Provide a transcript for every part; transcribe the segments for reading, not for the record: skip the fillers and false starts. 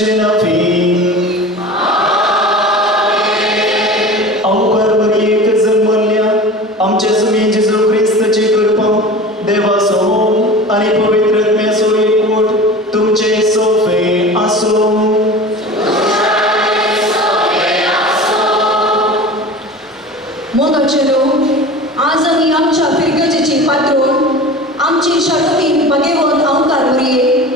सगळ्यांचे नावी अवकार बरी एक जन्मल्या आमच्या सुमी जेजू ख्रिस्ताची कृपा देवासो आणि पवित्र आत्म्याचो एकवट तुमचे सोफे आसो. मोगाचेलो आज आमी आमच्या फिरगजेची पात्रोन आमची शाळेतील बगेवन अवकार वरये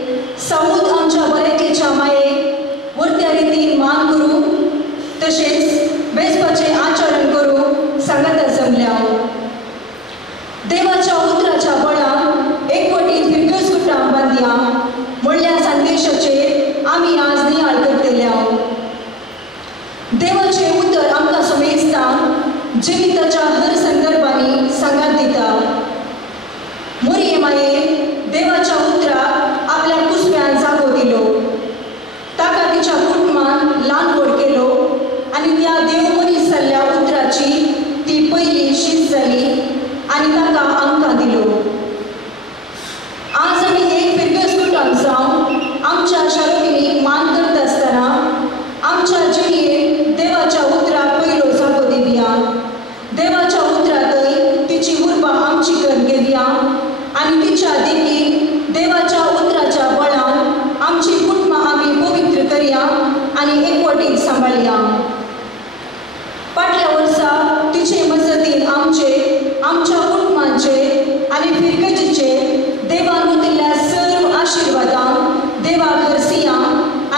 समुद आमच्या बरेकेच्या मायेक वर्त्या रितीन मान करू तशेंच बेसपाचे आचरण करू सांगाता जमल्या. देवाच्या उतराच्या बळान एकवटीन फिरगज कुटां बांदया म्हणल्या संदेशाचेर आमी आज नियाळ करतल्या. देवाचे उतर आमकां समेजता जिविताच्या हर संदर्भांनी सांगात दिता. मोरये माये देवाच्या उतराक आपल्या कुसम्यान जागो दिलो, ताका तिच्या कुटुंबान ल्हान व्हड केलो आनी त्या देव मनीस जाल्ल्या उतराची ती पयली शीज जाली आनी ताका आमकां दिलो. आज आमी एक फिरगज कुटांब जावन आमच्या शाळेक मान करता आसतना आमच्या जिणेक देवाच्या उतराक पयलो जागो दिवया. देवाच्या उतरांतय तिची उर्बा आमची करून घेवया आनी तिच्या देखीक देवाच्या उतराच्या बळान आमची कुटुंबां आमी पवित्र करया आनी एकवटीत सांबाळया. फाटल्या वर्सा तिचे मजतीन आमच्या कुटुंबांचे आनी फिरगजीचे देवान उतिल्ल्या सर्व आशिर्वादांक देवाक हरसिया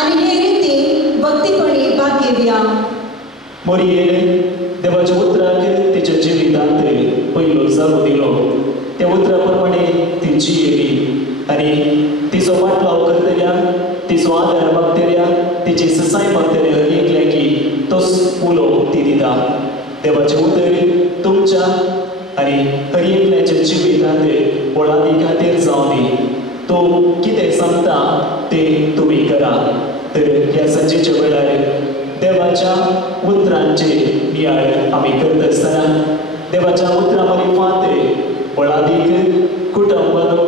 आनी हे रितीन भक्तीपणी भाग घेवया. मोरये देवाच्या उतराक तिच्या जिवितांत पयलो जागो दिलो. त्या उतरा प्रमाणे ती जियेली आनी तिचो पाटलाव करतल्या, तिचो आदार मागतल्या, तिची ससाय मागतल्या हर एकल्याकी तोच उलो ती दिता. देवाचें उतर तुमच्या आनी हर एकल्याच्या जिवितांत वळादी खातीर जावं दी. तूं कितें सांगता तें तुमी करा. तर ह्या संजेच्या वेळार देवाच्या उतरांचे नियाळ आमी करता आसतना देवाच्या उतरा मार्फत वळादीक कुटुंबाक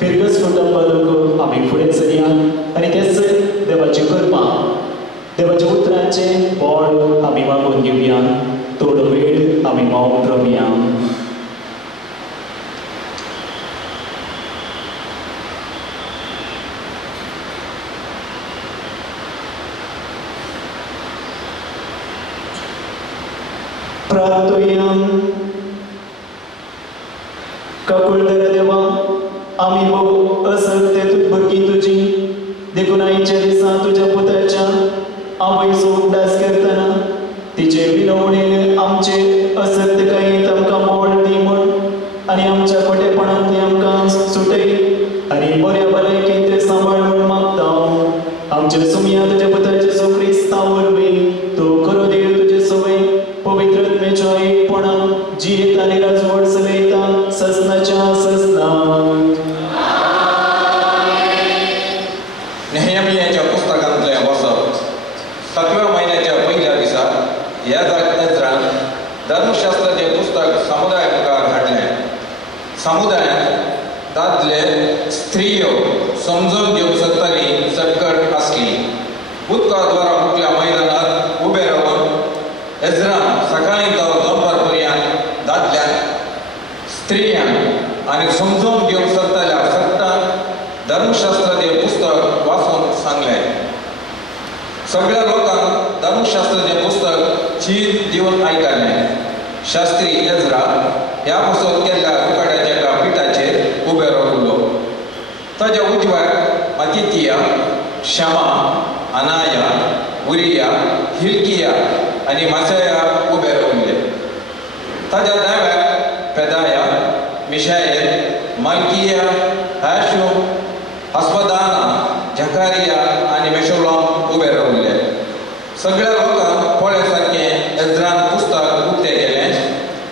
फिरगज कुटुंबाक आमी फुडें सरया आनी तेच देवाची कृपा देवाच्या उतरांचे बोड आमी मागून घेवया. थोडो वेळ आमी मौन रावया. प्रार्थया. काकुळदर देवा आमी भोव असत्य भक्ती तुजी देखून आयच्या दिसा तुज्या पुताच्या आवयचो उगडास करतना तिचे विनवणेन आमचे असत्य काही आमकां मोड दी म्हण आनी आमच्या खोटेपणांतली आमकां सुटय आनी बऱ्या भलायकेंत सांबाळ म्हूण मागता. आमच्या सुमया तुज्या पुताचे सो क्रिस्तांव वरवीं तूं करो देव तुजे सवय पवित्र आत्म्याच्या एकपणान जियेत आनी राजवट चलयता ससनाच्या ससनांत. नेहमियाच्या पुस्तकांतलें वाचप. 7व्या म्हयन्याच्या पयल्या दिसा ह्या एज्रान धर्मशास्त्राचें पुस्तक समुदाया मुखार हाडलें. समुदायांत दादले स्त्रियो समजून घेवंक शकताली चटकट आसली. उदकाद्वारा मुखल्या मैदानात उबे रावन एज्रान सकाळीं जावन दनपार पर्यंत दादल्यांक स्त्रियांक आनी समजून घेवंक शकताल्या सगळ्यांक धर्मशास्त्राचें पुस्तक वाचून सांगलें. सगळ्या लोकांक धर्मशास्त्राचें पुस्तक चीज दिवन आयकलें. शास्त्री एज्रा ह्या पासून केल्ल्या रुकाड्याच्या पिठाचेर उबे रावलो. ताच्या उजव्यार मतितिया, शमा, अनाया, उरिया, हिल्किया आनी मासाया उबे रावले. ताच्या दाव्यार पेदाया, मिशाएल, मल्किया, हाशूम, हस्पदाना, झकारिया आनी मेशुलाम उबे रावले. सगळ्या लोकांक पळय सारकें एज्रान पुस्तक उक्तें केलें,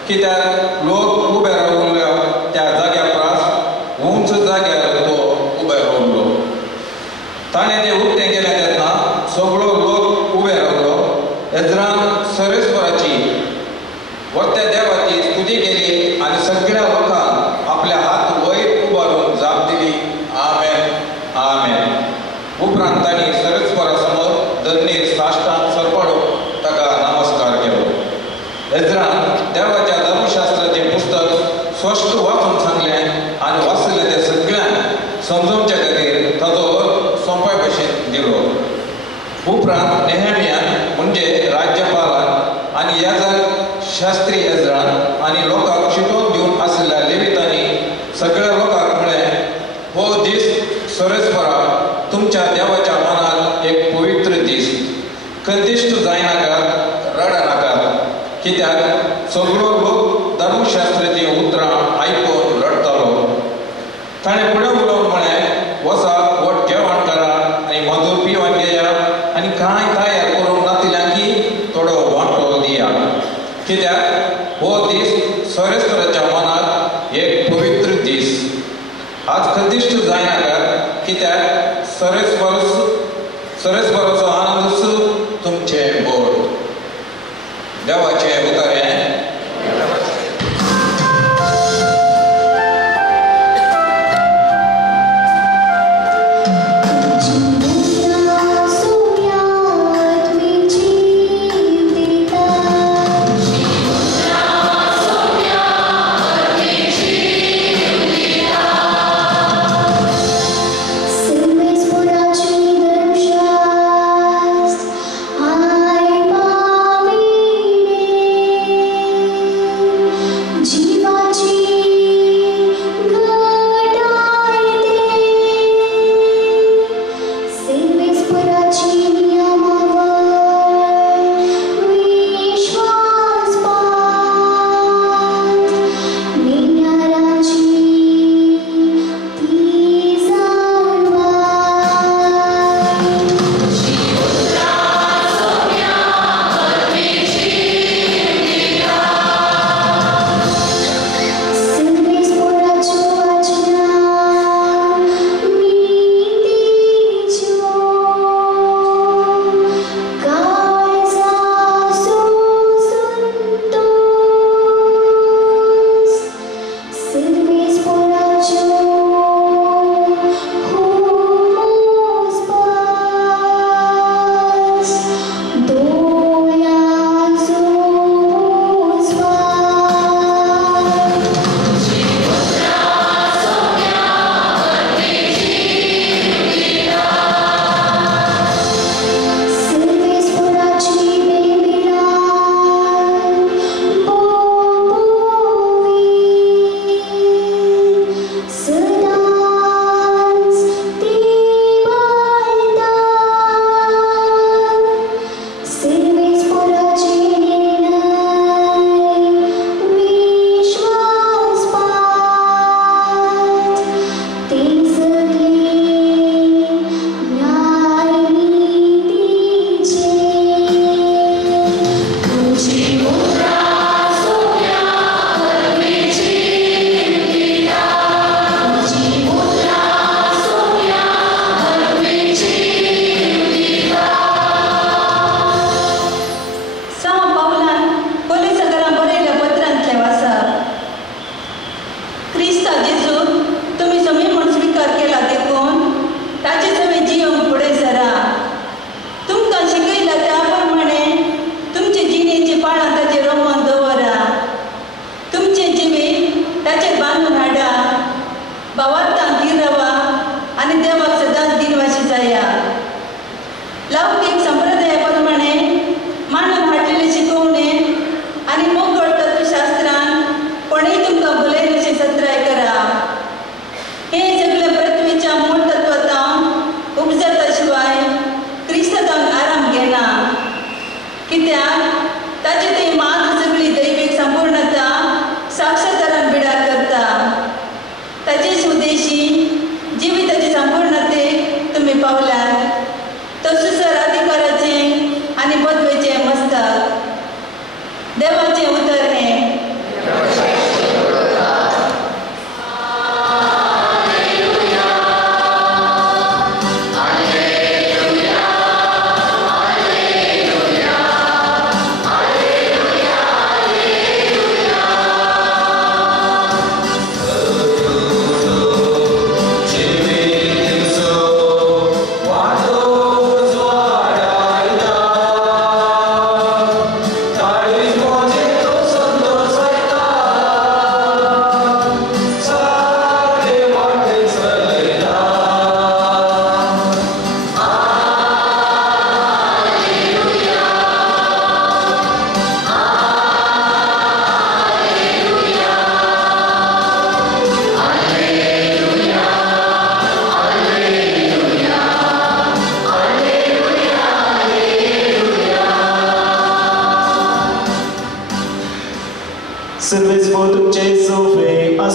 कित्याक लोक उबे रावल्ल्या त्या जाग्या प्रास उंच जाग्यार तो उबे रावलो. ताणें तें उक्तें केलें तेन्ना सगळो लोक उबे रावलो. एज्रान सरेस्वराची वर्त्या देवाची स्तुती केली आनी सगळ्या लोकांक आपले हात वयर उबारून जाप दिली. आमेन, आमेन. उपरांत तांणी सरेस्वरा उपरांत नेहेमियान म्हणजे राज्यपालान आनी याजक शास्त्री एजरान आनी लोकांक शिटोवन दिवन आशिल्ल्या लेवितांनी सगळ्या लोकांक म्हळें, हो दीस सोरेस्परा तुमच्या देवाच्या मनात एक पवित्र दीस. कंदिश्ट जायनाकात, रडनाकात, कित्याक सगळो लोक धर्मशास्त्राची उतरां आयकून रडतालो. ताणें फुडें उलोवन म्हळें, वचात वट जेवण करा आनी मधूर पिवण घेया आनी कांय तयार करूंक नातिल्यांकी थोडो वांटो दिया. कित्याक हो दीस सोरेस्पराच्या मनात एक पवित्र दीस. आज कंदिश्ट जायनाकात, कित्याक सोरेस्पराचो आनंद तुमचे बोड. देवाचे उतरें.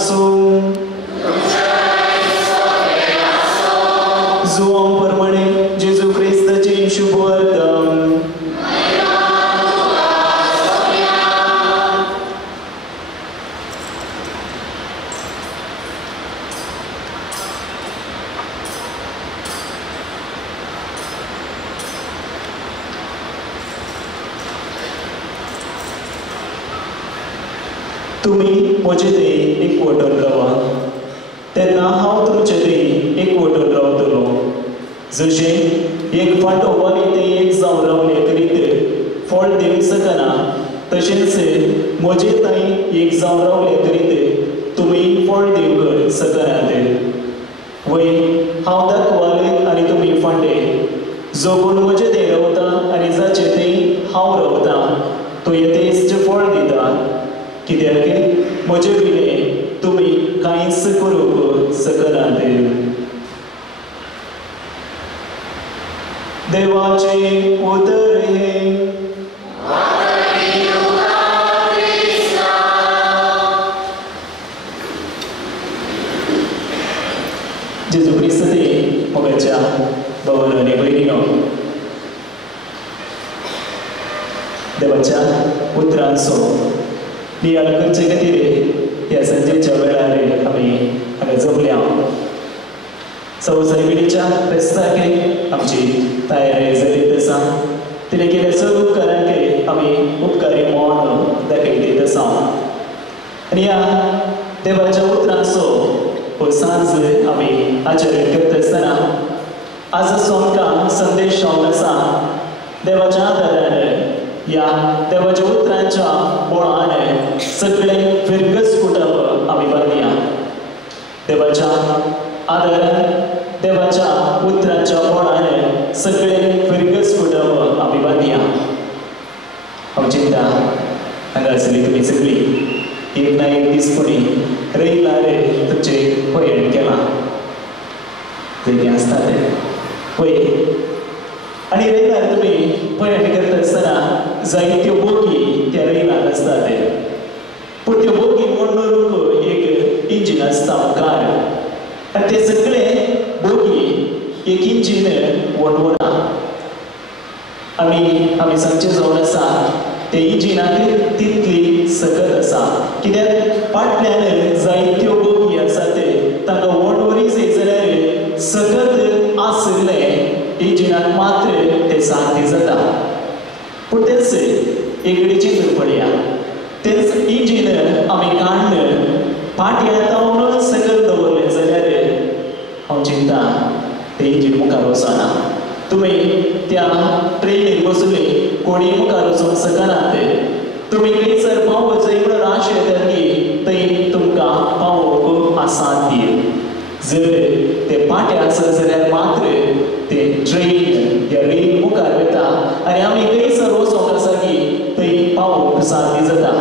आसूं जुआं प्रमाणे जेजू क्रिस्ताची शुभ वार्ता तुम्ही म्हजे थंय एकवटून रावा तेन्ना हांव तुमचे थंय एकवटून रावतलो जशें एक फांटो वाली थंय एक जावन रावले करीत फळ दिवंक शकना तशेंच म्हजे थंय एक जावन रावले करीत तुमी फळ दिवंक शकनात वय हांव दाखवालें आनी तुमी फांटे जो कोण म्हजे थंय रावता आनी जाचे थंय हांव रावता तो येतेच फळ दिता कित्याक म्हजे विणे तुमी कांयच करूंक शकनात देवाचे उतर हे जेजू क्रिस्त ते मोगाच्या भावांनो आनी भयणींनो देवाच्या उतरांचो नियाळ करचे खातीर ह्या संजेच्या वेळार आमी हांगा जमल्या संवसारिणीच्या फेस्ताक आमची तयारी जालीत आसा तिणें केल्या सगळ्या उपकारांक आमी उपकारी मोन दाखयलीत आसा आनी ह्या देवाच्या उतरांचो हो सांज आमी आचरण करता आसतना आज सोमकां संदेश जावन आसा देवाच्या आदारान ह्या देवाच्या उतरांच्या बोळान सगळे फिरगस कुटप आमी बांदया देवाच्या आदारान देवाच्या उतरांच्या बोळान सगळे फिरगस कुटप आमी बांदया हांव चिंता हांगा आसली तुमी सगळी एक ना एक दीस कोणी रविवार तुमचे पयण केलां जरी आसता ते पळय आनी रविवार तुमी पयण करता आसतना जायत्यो बोगी त्या रविवार आसतात पूण त्यो बोगी मोडून एक इंजीन आसता कार आनी ते सगळे बोगी एक इंजीन वडवना आमी सांगचे जावन आसा ते इंजिनाक तितली सकत आसा कित्याक फाटल्यान जायत्यो बोगी आसात तांकां वडवरी जाय जाल्यार सकत आसले इंजिनाक मात्र ते सारके जाता पूण तेच एकडे चिंतून पळया तेच इंजीन आमी काडून फाटल्यान तावन सकत दवरलें जाल्यार हांव चिंता तें इंजीन मुखार वचना तुमी त्या ट्रेनीर बसले कोणी मुखार वचूंक शकनात तुमी खंयसर पावोवंक जाय म्हणून आश येता की थंय तुमकां पावोवंक आसात जर ते पाटे आसत जाल्यार मात्र ते ट्रेन या रेल मुखार वता आनी आमी खंयसर वचोंक आसा की थंय पावोवंक सारकी जाता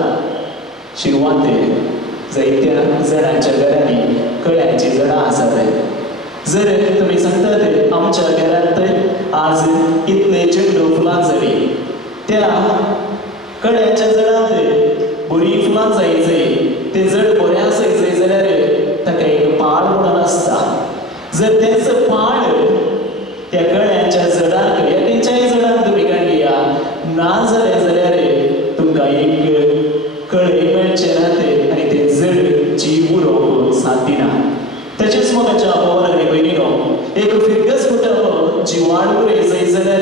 शिरवांत जायत्या जाणांच्या घरांनी कळ्यांची झाडां आसात जर तुमी सांगतात आमच्या घरांत आज इतले चेंडू फुलां जाली त्या कळ्याच्या झाडांत बरी फुलां जाय ते जड बरें आसय जाय जाल्यार ताका एक पाड म्हणून आसता जर तेच पाड त्या कळ्याच्या झाडांक या खंयच्याय झाडांक तुमी काडया ना जाल्यार तुमकां एक कळे मेळचे नात आनी ते जड जीव उरोवंक साथ दिना तशेंच मोगाच्या भावांनो आनी भयणींनो एक फिरगस कुटुंब जिवाण उरय जाय जाल्यार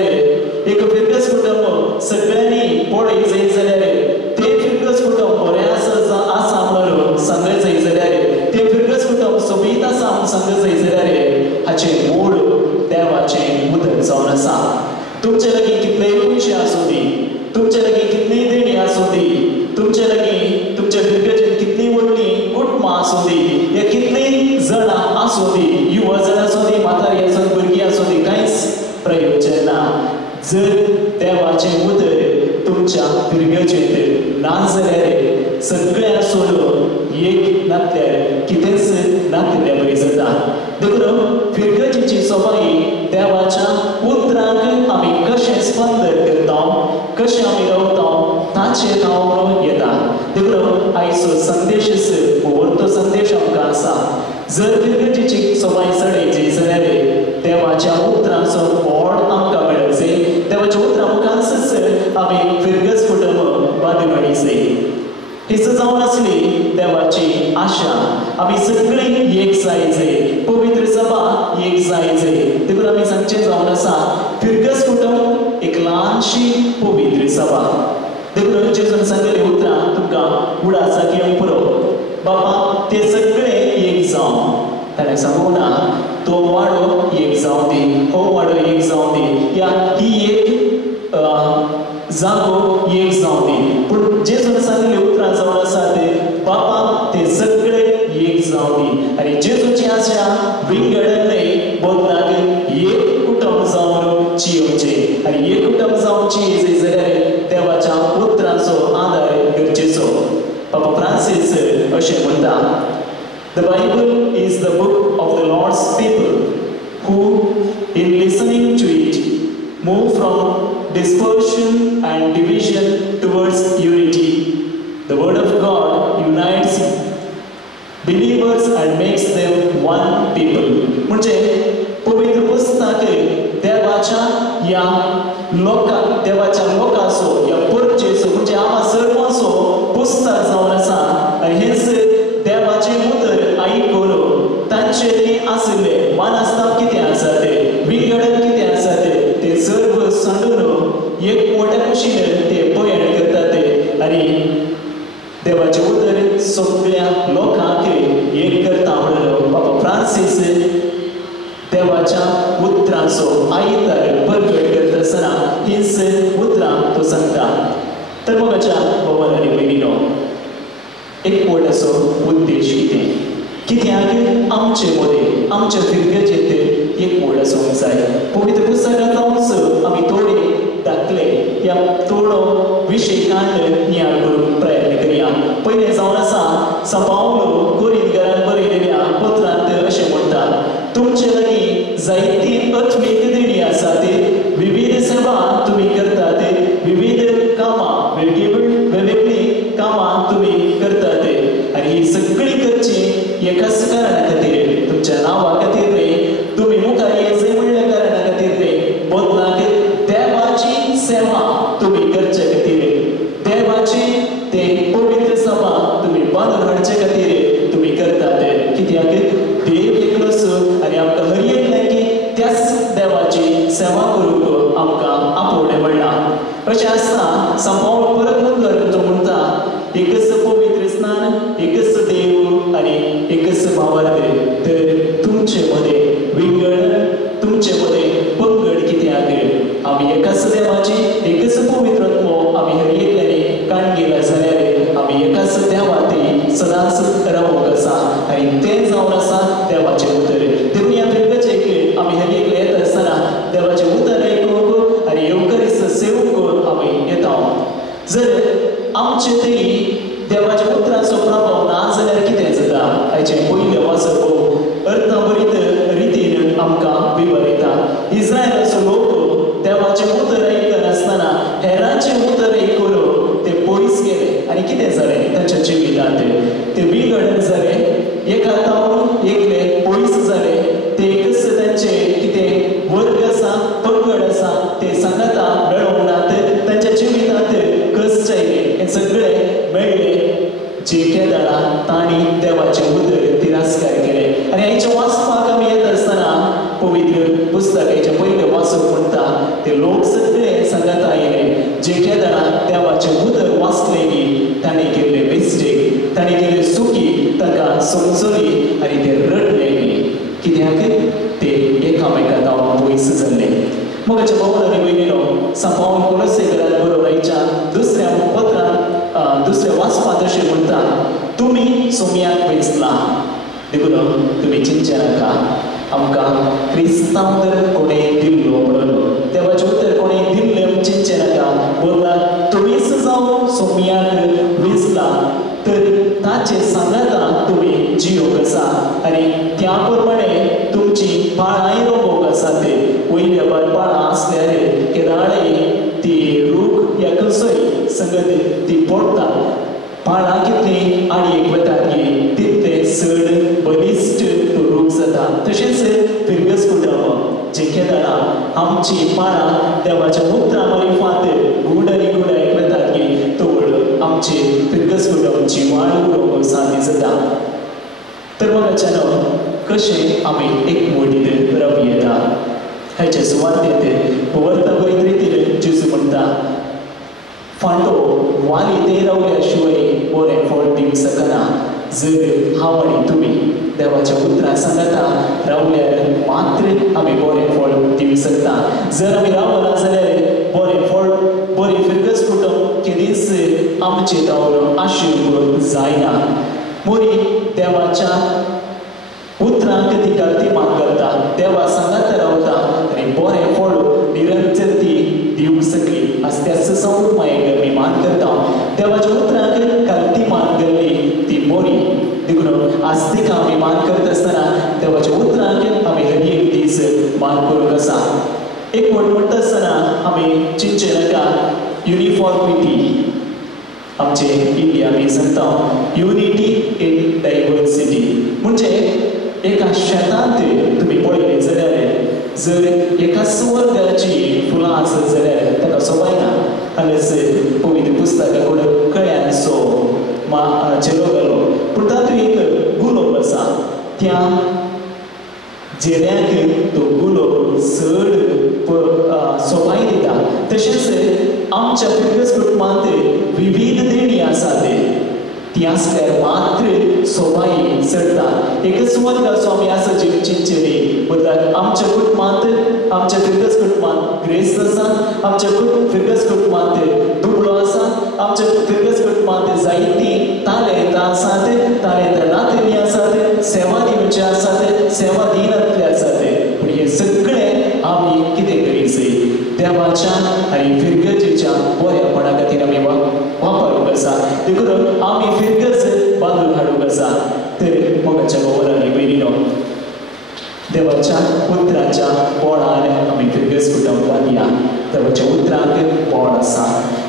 एक फिरगस कुटुंब सगळ्यांनी पळय जाय जाल्यार ते फिरगस कुटुंब बरें आसा म्हणून सांगलें जाय जाल्यार ते फिरगस कुटुंब सोबीत आसा म्हणून सांगलें जाय जाल्यार हाचें मूळ देवाचें उदक जावन आसा तुमचे लागीं कितलेय पयशे आसूं दी तुमचे लागीं कितलीय देणी आसूं दी तुमचे लागीं तुमच्या फिरगेचेर कितलीय व्हडली कुटुंबां आसूं दी या कितलीय जाणां आसूं दी युवा जण आसूं दी म्हातारी आसूं भुरगीं आसूं दी कांयच प्रयोजन ना जर देवाचें उदक तुमच्या फिरगेचेर ना जाल्यार सगळ्या सोडून एक नातल्यार कितेंच नातल्या बरी जाता देखून फिरगेची सवाई देवाच्या उतरांक आमी कशें स्पंदन करता कशें आमी रावता ताचेर हांव येता देखून आयचो संदेश व्हरतो संदेश आसा जर फिरगतीची सवाय चडयची जाल्यार देवाच्या उतरांचो व्हड आमकां मेळूंक जाय देवाच्या उतरां मुखार आमी फिरगस कुटुंब बांदून हाडूंक जाय हिच जावन आसली देवाची आशा आमी सगळीं एक जाय पवित्र सभा एक जाय देखून आमी सांगचें जावन आसा फिरगस कुटुंब एक ल्हानशी पवित्र सभा देखून जेजून सांगलेलीं उतरां तुमकां उडासा घेवंक पुरो बाबा ते सगळे एक जावन ताणें सांगूंक ना तो वाडो एक जावं दी हो वाडो एक जावं दी या ही एक जागो एक जावं दी पूण जेजून सांगलेलीं उतरां जावन आसा ते बाबा ते सगळे एक जावं दी आनी जेजूची आशा विंगडन न्हय बोधनाक एक कुटुंब जावन जियोवचें आनी एक कुटुंब जावन जियेचें जाल्यार देवाच्या उतरांचो आदार गरजेचो पापा फ्रांसीस अशें म्हणटा The Bible is the book of the Lord's people who, in listening to it, move from dispersion and division towards unity. The Word of God unites believers and makes them one people. म्हणजे पवित्र पुस्तक देवाच्या या देवाच्या लोकांचो या परचेचो म्हणजे आमा सर्वांचो पुस्तक जावन आसा आनी हेच देवाचे उतर आयकून तांचे आसले मानस्ताप कितें आसा ते विंगडन कितें आसा ते सर्व सांडून एक मोठ्या खुशीन ते पयण करतात आनी देवाचे उतर सगळ्या लोकांक एक करता म्हणून बाबा फ्रांसीस देवाच्या उतरांचो आयतार परगट करता आसतना हीच उतरां तो सांगता तर मगाच्या बाबान आनी भयणीनो एक व्हडसो उद्देश कित्याक आमचे मदें आमच्या फिरगेचेर एक व्हडसो जाय पवित्र पुस्तकांत आमी थोडे दाखले या थोडो विशय कांड नियाळ करूंक प्रयत्न करया पयलें जावन आसा सांबावलो कोरिंथीकांक बरयलेल्या पत्रांत अशें म्हणटा तुमचे लागीं जायती आत्मीक देणी आसा ती विविध सेवा तुमी करतात विविध कामां वेगवेगळी कामां तुमी करतात आनी ही सगळी करची एकाच कारणा खातीर तुमच्या नांवा खातीर न्हय तुमी मुखार येयचें म्हणल्या कारणा खातीर न्हय बोधनाक देवाची सेवा तुमी करचे खातीर देवाची ते पवित्र सभा तुमी बांदून हाडचे खातीर तुमी करतात कित्याक देव एकलोच आनी आमकां हर एकल्याक त्याच देवाची सेवा करूंक आमकां आपोवणें म्हणला अशें आसता सांबावून परत तो म्हणटा एकच पवित्र स्नान एकच देव आनी एकच भावार्थ तर तुमचे मदें विंगड तुमचे मदें पंगड कित्याक आमी एकाच देवाची एकच पवित्रत्व आमी हर एकल्यानी काणगेला जाल्यार आमी एकाच देवात सदांच रावूंक आसा आनी तें जावन आसा देवाचें उतर देखून ह्या फिरगेचेक आमी हर एकले येता आसतना देवाचें उतर आयकूंक आनी येवकारीस्त सेवूंक आमी येता जर आमचे तरी देवाच्या उतरांचो प्रभाव ना जाल्यार कितें जाता हाचें पयलें वाचप अर्थभरीत रितीन आमकां विवरयता इस्रायलाचो लोक देवाचें उतर आयकता आसतना हेरांचें उतर आयकून ते पयस गेले आनी कितें जालें तांच्या जिवितांत ते विंगड जाले एका तावन एकले पयस जाले ते एकच तांचे कितें वर्ग आसा पंगड आसा ते सांगाता मेळोंक नात तांच्या जिवितांत कस जायले हे सगळे मेळ्ळे जे केदारा तांणी देवाचें उतर तिरस्कार केले आनी हाचें वाचपाक आमी येता आसतना पवित्र पुस्तकाचें पयलें वाचप म्हणटा ते लोक सगळे सांगाता आयले जे केदारा देवाचें उतर वाचलें न्ही ताणें केल्ले मिस्टेक ताणें केल्ले चुकी ताका समजली आनी ते रडले न्ही कित्याक ते एकामेका जावन पयस जाल्ले मगाच्या भावान आनी भयणीनो सांबावून कोलोसेकरांत बरोबर आयच्या दुसऱ्या पत्रांत दुसऱ्या वाचपांत अशें म्हणटा तुमी सोम्याक वेचला देखून तुमी चिंतचे नाका आमकां क्रिस्तांव तर कोणें दिल्लो म्हणून देवाचें उतर कोणें दिल्लें म्हूण चिंतचे नाका बोल्ला तुमीच जावन सोम्याक वेचला तर ताचे सांगाता तुमी जियोंक आसा आनी त्या प्रमाणे तुमची पाळांय रोवंक आसा ते वयल्या पाळां आसल्यार केदाळे ती रूख या कसोय संगत ती पडटा पाळा कितली आनी एक वताकी तितले चड बलिश्ट तो रूप जाता तशेंच फिरगस कुटुंब जे केदारा आमची पाळा देवाच्या उतरां बरी फात गूढ आनी गूढ एक वताकी तोड आमची फिरगस कुटुंबची वाड उडोवंक सादी जाता तर मगाच्यान कशें आमी एकवटीत रावूं येता हेचे सुवातेंत वर्ता बरी रितीन जेजू म्हणटा फांटो वाली ते रावल्या शिवाय बरें फळ दिवंक शकना जर हांव आनी तुमी देवाच्या उतरां सांगता रावल्यार मात्र आमी बरें फळ दिवंक शकता जर आमी रावना जाल्यार बरें फळ बरी फिरगस कुटुंब केदीच आमचे तावलो आशिल्लो जायना मोरी देवाच्या उतरांक ती गाल्तीमान करता देवा सांगात रावता आनी बरें फळ निरंतर ती दिवंक शकली आस्त्यास सावन मायेक आमी मान करता देवाच्या उतरांक गाल्तीमान केल्ली ती मोरी देखून आस्तीक आमी मान करता आसतना देवाच्या उतरांक आमी हर एक दीस मान करूंक आसा एक म्हणटा आसतना आमी चिंतचे नाका युनिफॉर्मिटी आमचे इंडिया आमी सांगता युनिटी इन डायवर्सिटी म्हणजे एका शेतांत तुमी पळयलें जाल्यार जर एका सुवर्गाची फुलां आसत जाल्यार ताका सोबायना हांगाच पवित्र पुस्तकाकून कळ्यान सो चेलो गेलो पूण तातूंत एक गुलाब आसा त्या जेऱ्याक तो गुलाब चड सोबाय दिता तशेंच आमच्या फिरगस कुटुंबांत विविध देणी आसात ती आसल्यार मात्र सोबाई चडटा एक सुवर्गाचो आमी आसा जीव चिंतचेली बदलाक आमच्या कुटुंबांत आमच्या फिरगस कुटुंबांत ग्रेस्त आसा आमच्या फिरगस कुटुंबांत दुबळो आसा आमच्या फिरगस कुटुंबांत जायतीं तालेंतां आसात तालेंतां नातेली आसात सेवा दिवचे आसात सेवा दिनातले आसात पूण हे सगळें आमी कितें करीत देवाच्या आनी फिरगजेच्या बऱ्यापणा खातीर आमी वापरूंक आसा देखून आमी फिरगज बांदून हाडूंक आसा तर मोगाच्या वरांनी वेरिनो देवाच्या उतराच्या बोडान आमी फिरगज कुटुंब बांदया देवाच्या उतरांक बोड आसा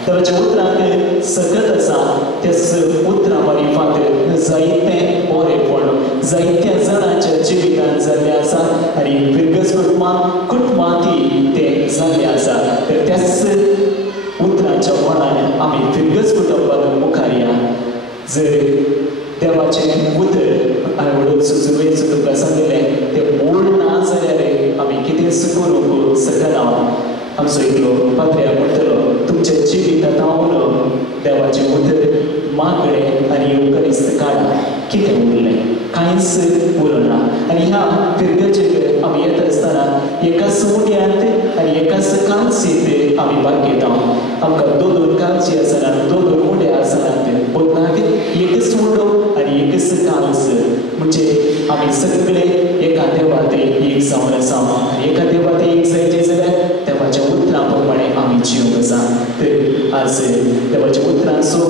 देवाच्या उतरांक सकत आसा तेच उतरां बारी फातर जायतें बरेंपण जायत्या जाणांच्या जिवितांत जाल्लें आसा आनी फिरगज कुटुंबांतय तें जाल्लें आसा तर त्याच उतराच्या बोडान आमी फिरगज कुटुंबान मुखार या जर देवाचें उतर हांवें सुचोवयेचो तुमकां सांगलें तें मूळ ना जाल्यार आमी कितेंच करूंक शकना आमचो एकलो पात्र्या म्हणटलो तुमच्या जिवितांत हांव देवाचें उतर मागणें आनी येवकरिस्त काडा कितें उरलें कांयच उरना आनी ह्या फिरगजेक आमी येता आसतना एकाच मुड्यांत आनी एकाच कांसींत आमी बागेता आमकां दोन कांची आसनात दोन मुड्या आसनात बदलाक एकच मुडो आनी एकच कांस म्हणजे आमी सगळे एका देवात एक जावन आसा आनी एका देवात एक जायचे जाल्यार देवाच्या उतरां प्रमाणे आमी जिवंक आसा तर आज देवाच्या उतरांचो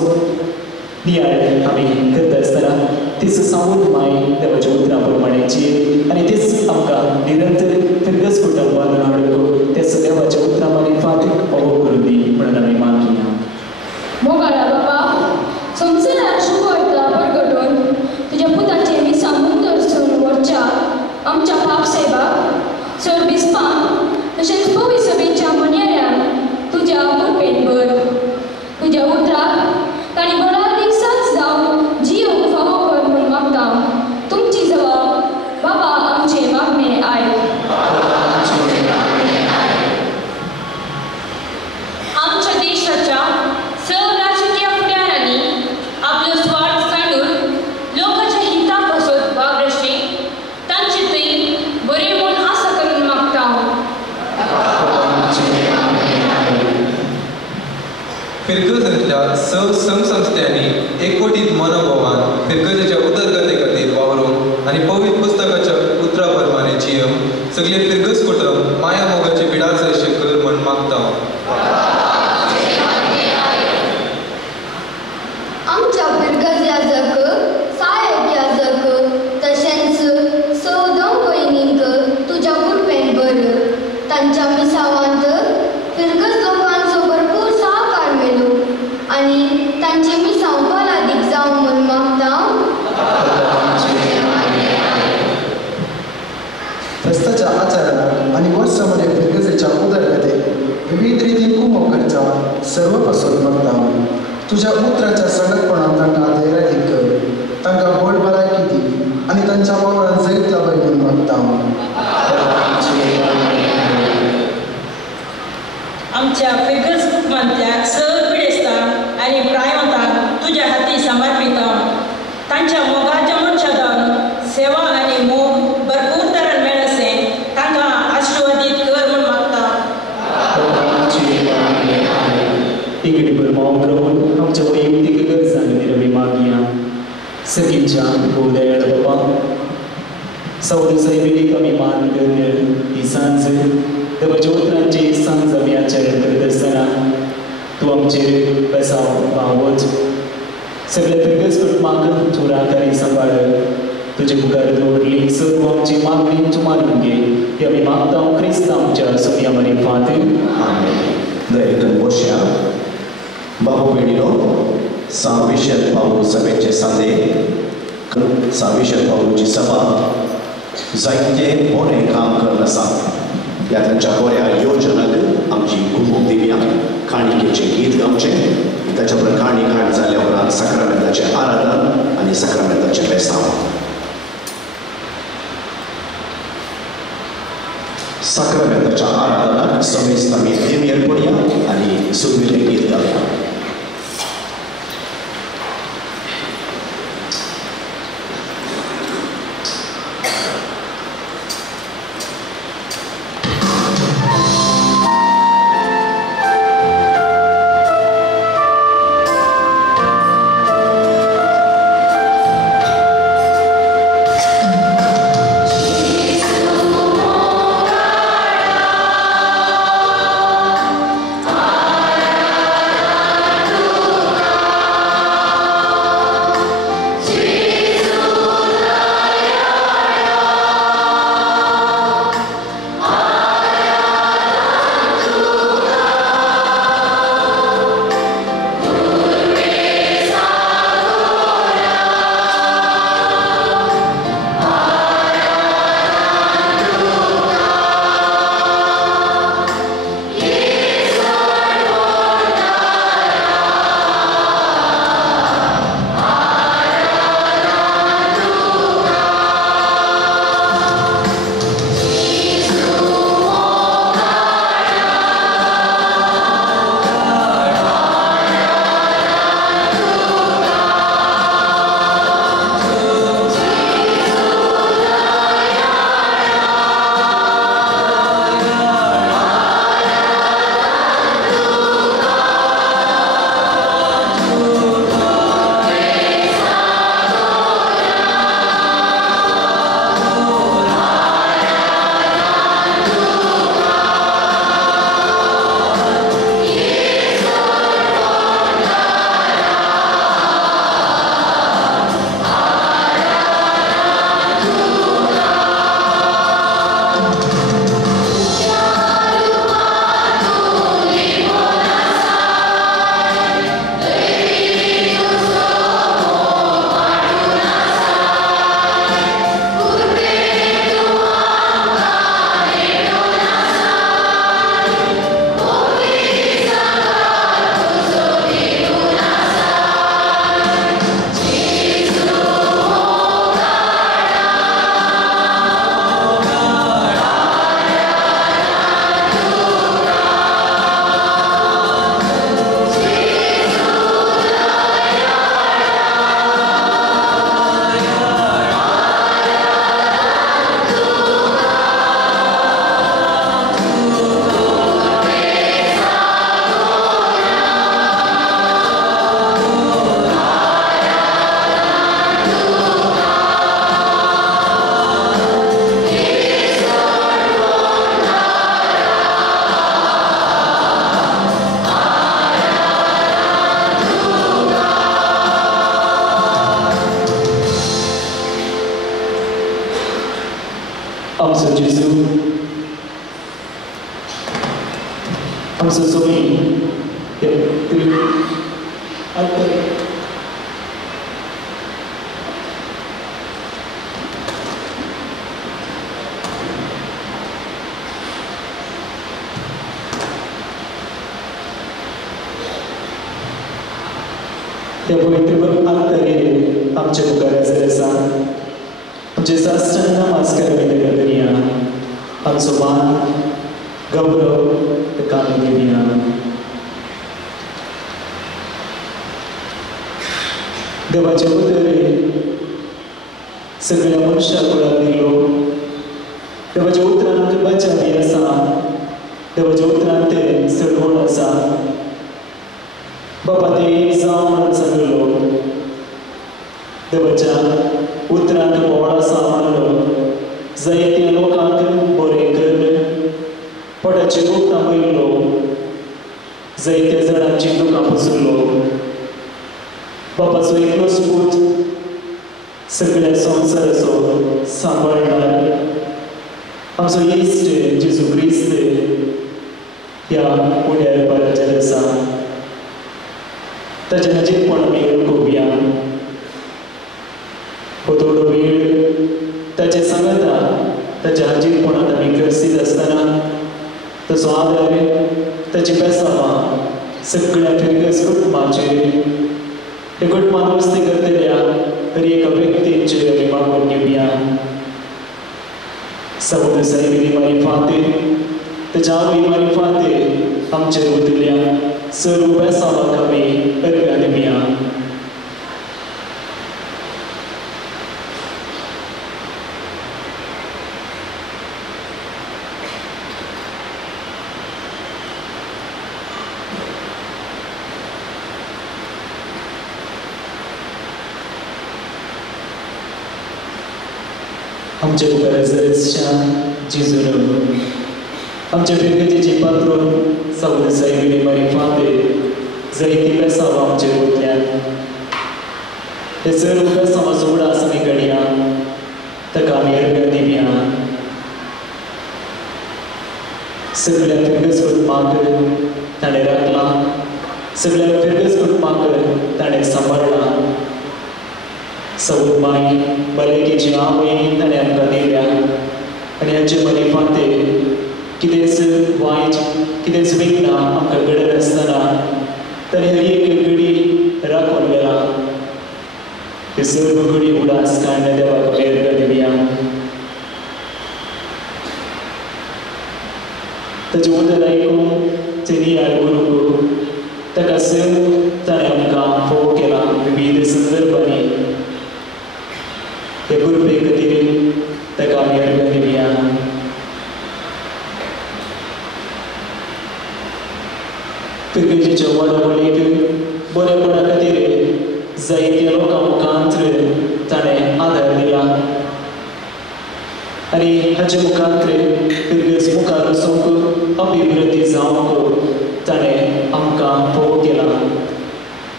नियाळ आमी करता आसतना तीच सावून माय देवाच्या उतरां प्रमाणे जीव आनी तीच आमकां निरंतर फिरगस कुटुंबान हाडूंक तेच देवाच्या उतरां मारी फाटीक अवो करून दी म्हणून आमी मागया मोगारा बाबा संवसारार शुभ अर्थ परगटून तुज्या पुताचे मी सांगून दर्शन व्हरच्या आमच्या पाप सेवाक सरबिस्पांक तशेंच पवी सभेच्या मण्याऱ्यांक तुज्या कृपेन भर तुज्या उतराक तांणी बरा दिवसांच जावन जीव फावो कर म्हूण मागता तुमची जबाब बाबा आमचे मागणे आयक आमच्या देशाच्या सर्व राजकीय फुडाऱ्यांनी आपलो स्वार्थ सांडून लोकांच्या हिता पासून वागरशी तांचे थंय बरे म्हूण आसा करून मागता फिरगजांतल्या संस्थांनी एकवटीत मनोभावान फिरगजाच्या उदरगते खातीर वावरूंक आनी पवित्र पुस्तकाच्या उतरां प्रमाणे जियेवंक सगळे फिरगज कुटुंब माया मोगाचे बिडाचें कर म्हूण मागता आमच्या फिरगज याजक सहायक याजक तशेंच सौदम भयणींक तुज्या कृपेन भर तांच्या मिसावांत फिरगज लोकांचो भरपूर सहकार मेळूं आनी तांचे मिसांव भलादीक रितीन कुमो करचा सर्व पसोत बघता तुझ्या उतराच्या सडकपणात तांकां धैर्य कर तांकां गोड भलायकी दी आनी तांच्या वावरांत जैतला बरें बघता आमच्या पेगस कुटुंबांतल्या सर पिडेस्तांक आनी प्रायमतांक तुज्या हाती समर्पिता तांच्या मोगाच्या मनशादान सेवा आनी मोग भरपूर तरान मेळसे तांकां आशिर्वादीत कर म्हूण मागता इकडे मौन राहून आमच्या वैयक्तिक गरजांक निरवी मागया सगळींच्या गोदयाळ बाबा सौद साहेबीक आमी मान करन ही सांज देवाच्या उतरांची सांज आमी आचरण करत आसतना तूं आमचेर बेसाव पावच सगळ्या पिरगस कुटुंबांक तूं राखणी सांबाळ तुजे मुखार दवरली सर्व आमची मागणी तूं मानून घे ही आमी मागता क्रिस्त आमच्या सोनिया मरी फात दयेतून बोशया बाबू पेढीनो साविशेत पाऊल सभेचे सांदे साविशेत पाऊलची सभा जायते बरे काम करत आसा ह्या तांच्या बऱ्या योजनाक आमची कुमूक दिवया काणिकेचें गीत गावचें ताच्या उपरांत काणी काण जाल्या उपरांत सक्रामेंताचें आराधन आनी सक्रामेंताचें बेसांव सक्रामेंताच्या आराधनाक समेस्त आमी देमेर पडया आनी सुरविलें गीत गावया Amsa Jésus, amsa Somi, त्या पवित्र आत्तरे आमचे मुखार हजर आसा आमचे साश्टांग नमस्कार विनंती करया आमचो मान गौरव कामी दिवया देवाचे उतर सगळ्या मनशां कुळाक दिलो देवाच्या उतरांत बचावी आसा देवाच्या उतरांत सडवण आसा बाबा ते जावं म्हणून सांगलो देवाच्या उतरांत व्हड आसा म्हणलो जायत्या लोकांक बरें कर पोटाची भूक थांबयलो जायत्या जाणांची दुकां पुसलो बापाचो एकलोच पूत सगळ्या संवसाराचो सांबाळणार आमचो इश्ट जेजू क्रिस्त ह्या उड्यार पाराचेर आसा ताचे नजीकपण आमी अणकुवया हो थोडो वेळ ताचे सांगता ताच्या हाजीरपणांत आमी करसीत आसतना ताचो आदर ताची बेसांवां सगळ्या फिरगस कुटुंबाचेर हे कुटुंबान वस्ती करतल्या तरी एका व्यक्तीचेर आमी मागून घेवया समुद्र सायबिरी मारी फाते ताच्या आवय मारी फाते आमचेर उतरल्या सर्व बेसांवांक आमी अर्घ्य दिवया आमचे उपकार हजरतच्या जेजून आमच्या फिरगतीची पात्रो समुद्र सायबिरी मारी फाते जायती बेसांवां आमचेर उरल्यात हे सर्व बेसांवांचो उडास आमी घडया ताका आमी अर्घ्य दिवया सगळ्या फिरगस कुटुंबाक ताणें राखलां सगळ्या फिरगस कुटुंबाक ताणें सांबाळ्ळां सवूत माई भलायकेची आवय ताणें आमकां दिल्या आनी हाचे मदीं फाते कितेंच वायट कितेंच विघ्नां आमकां घडत आसतना ताणें हर एक घडी राखून गेला हे सर्व घडी उडास काडल्या देवाक आमी अर्घ्य दिवया ताचें उतर आयकून तेणी गुरूक ताका सर ताणें आमकां फोव केला विविध संदर्भांनी हे गुरुपे खातीर ताका आमी अर्घ्य दिवया फिरगतीच्या वडावळीक बरेपणा खातीर जायत्या लोकां मुखांतर ताणें आदार दिला आनी हाचे मुखांतर फिरगस मुखार वचूंक अभिवृद्धी जावंक ताणें आमकां फोव केला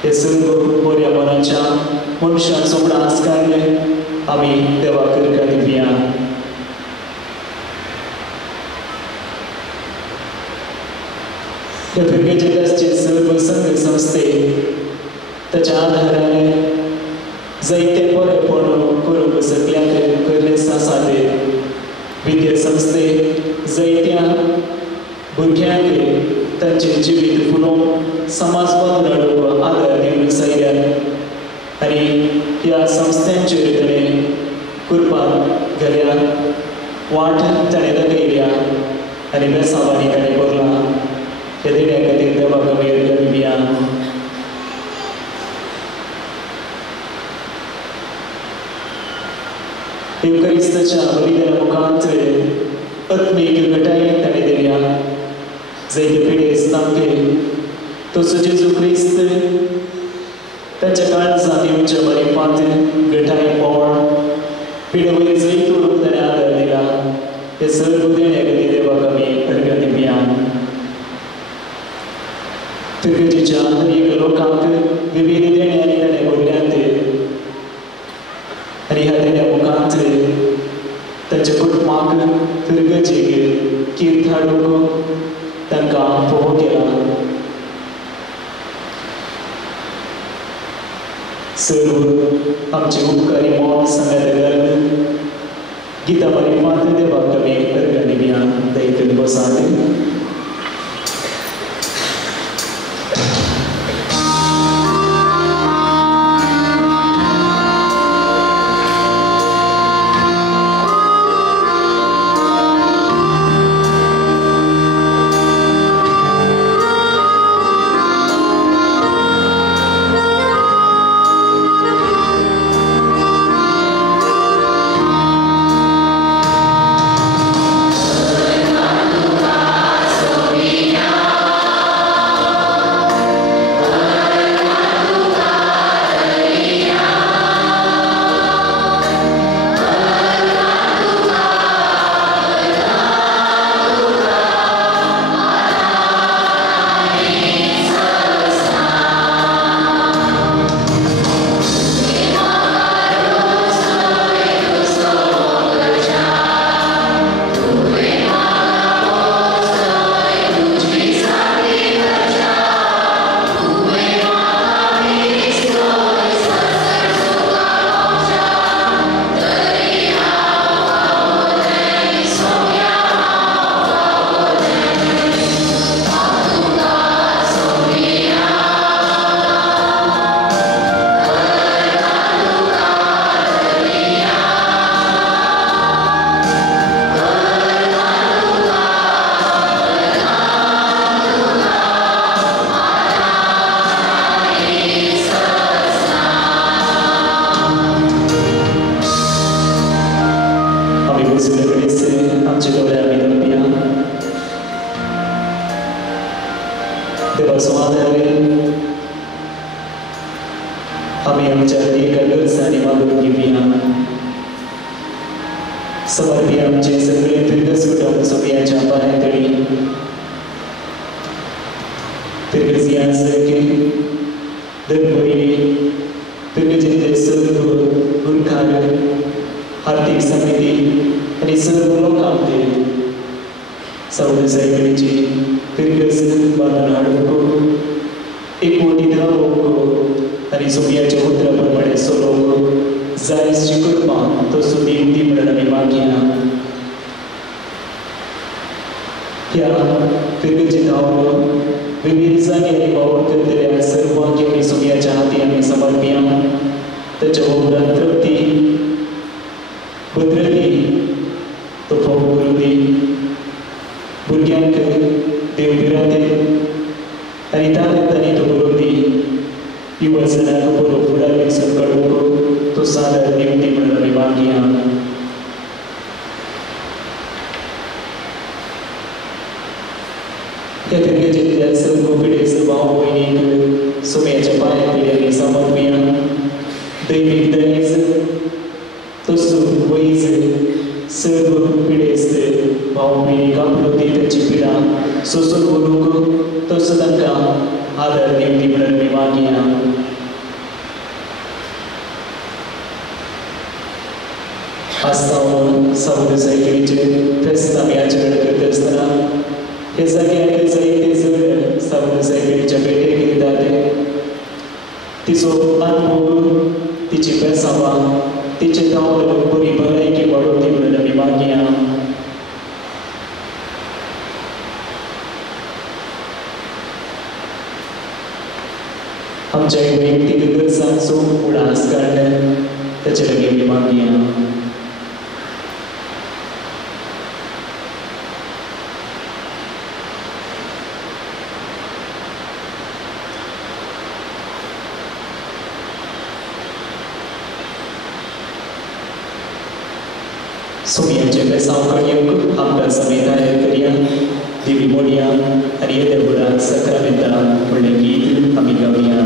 हे सर्व बऱ्या मनाच्या मनशांचो उडास काडले आमी देवाक अर्घ्य दिवया ह्या फिरगेचे दसचे सर्व संघ संस्थे ताच्या आधारान जायते बरेपण करूंक सगळ्यांक गरजेचे आसा ते विद्या संस्थे जायत्या भुरग्यांक तांचें जिवीत फुलोवन समाज बदल हाडूंक आदार दिवंक सायल्यात आनी ह्या संस्थांचेर ताणें कुर्बान घाल्या वाट ताणें दाखयल्या आनी बेसांवांनी ताणें भरलां हे देण्या खातीर देवाक आमी अर्घ्य दिवया युकरिस्ताच्या बलिदाना मुखांतर आत्मीक घटाय ताणें दिल्या जायते पिडेस्त तांके तसो जेजू क्रिस्त ताच्या काळजांत येवच्या बरे फात घटाय पोळ पिडवयर जैत उडूंक ताणें आदार दिला हे सर्व देण्या खातीर देवाक आमी अर्घ्य दिवया फिरगतीच्या हर एक लोकांक विविध देण्यांनी ताणें भरल्यात आनी ह्या देण्या मुखांतर ताच्या कुटुंबाक फिरगतीक कीर्त हाडूंक तांकां फोव केला सर्व आमचे उपकारी मोल सांगत गर्द गीता बरी मात देवाक आमी अर्घ्य दिवया दयेतून बसात देवाचो आदार आम्ही आमच्या एका गरजांनी मागून घेऊया. समर्पी आमचे सगळे फिरगस कुटुंब सोबयाच्या पायांतळी फिरगस यासारखे दरपळी फिरगजेचे सर्व गुणकार आर्थिक समिती आणि सर्व लोकांमध्ये सौद सायकलीची फिरगस बांधून हाडून एक मोठी धाव आणि सोबयाच्या उतराप्रमाणे सोलोक जायची कृपा तो सुदी म्हणून आम्ही मागीना. ह्या फिरगेची धाव विविध जागी आणि वावर करतल्या सर्व आमी सोबयाच्या हाती आम्ही समर्पया. त्याच्या उपरांत तृप्ती भद्रती तो फोग करून दी. भुरग्यांक देव बिराते आणि ताणेतानी तो करून दी. युवजनाक बरो फुडार विकसन काडूंक तो सादर निवती म्हणून आमी मागया. ह्या फिरगेच्या सर्व पिढे भाव भयणीक सोम्याच्या पांयातळी आमी समर्पया. दैवीक दयेज तसो वैज सर्व पिढेस भाव भयणीक आपलोती त्यांची पिढा सोसून व्हरूंक तसो तांकां आदर निवती म्हणून आमी मागया. आस्तावन सौद सायकलीचे फेस्त आमी आचरण करता आसतना हे जाग्यार जायते जण सौद सायकलीच्या भेटेक येतात. तिचो अनुभव तिची पेसावां तिचे धांवड बरी भलायकी वाडोवं दी म्हणून आमी मागया. आमच्या वैयक्तीक गरजांचो उडास काडल्या ताचे लागीं आमी मागया. सोम्याचे बेसांव कळयूंक आमकां समेत तयार करया. देवी मोडया आनी येद्या बुडाक सक्रामेंतां म्हणलें गीत आमी गावया.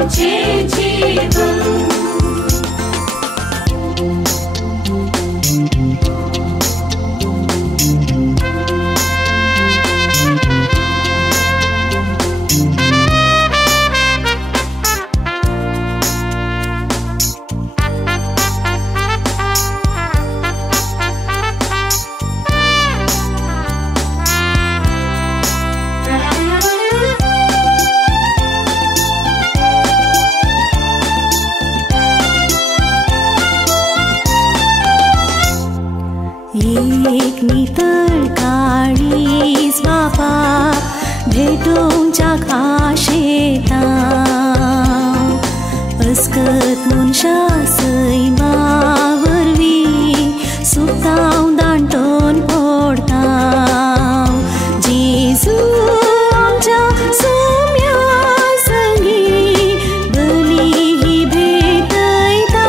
आमचे जीवन एक नितळ काळीज बापा भेटूंच्या खाशेता अस्कत मनशा सैमा वरवी सुताव दांटोन पडता जेजू आमच्या सोम्या संगी बली ही भेटयता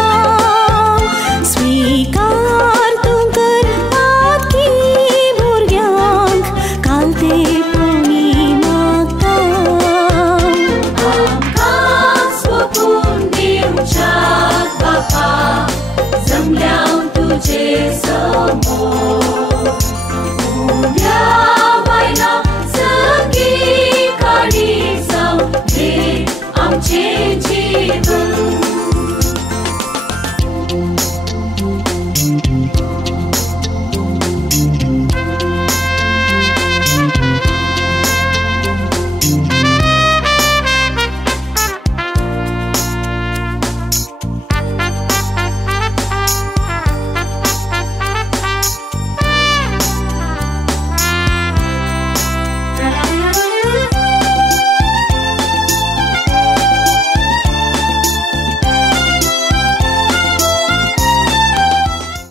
स्वीकार तूं कर आतकी भुरग्यांक कालते कोणी मागता आमकां सोपून दिवच्यात बापा जमल्याव तुजे समोर उब्या बायला सगळी काळी जावं आमचे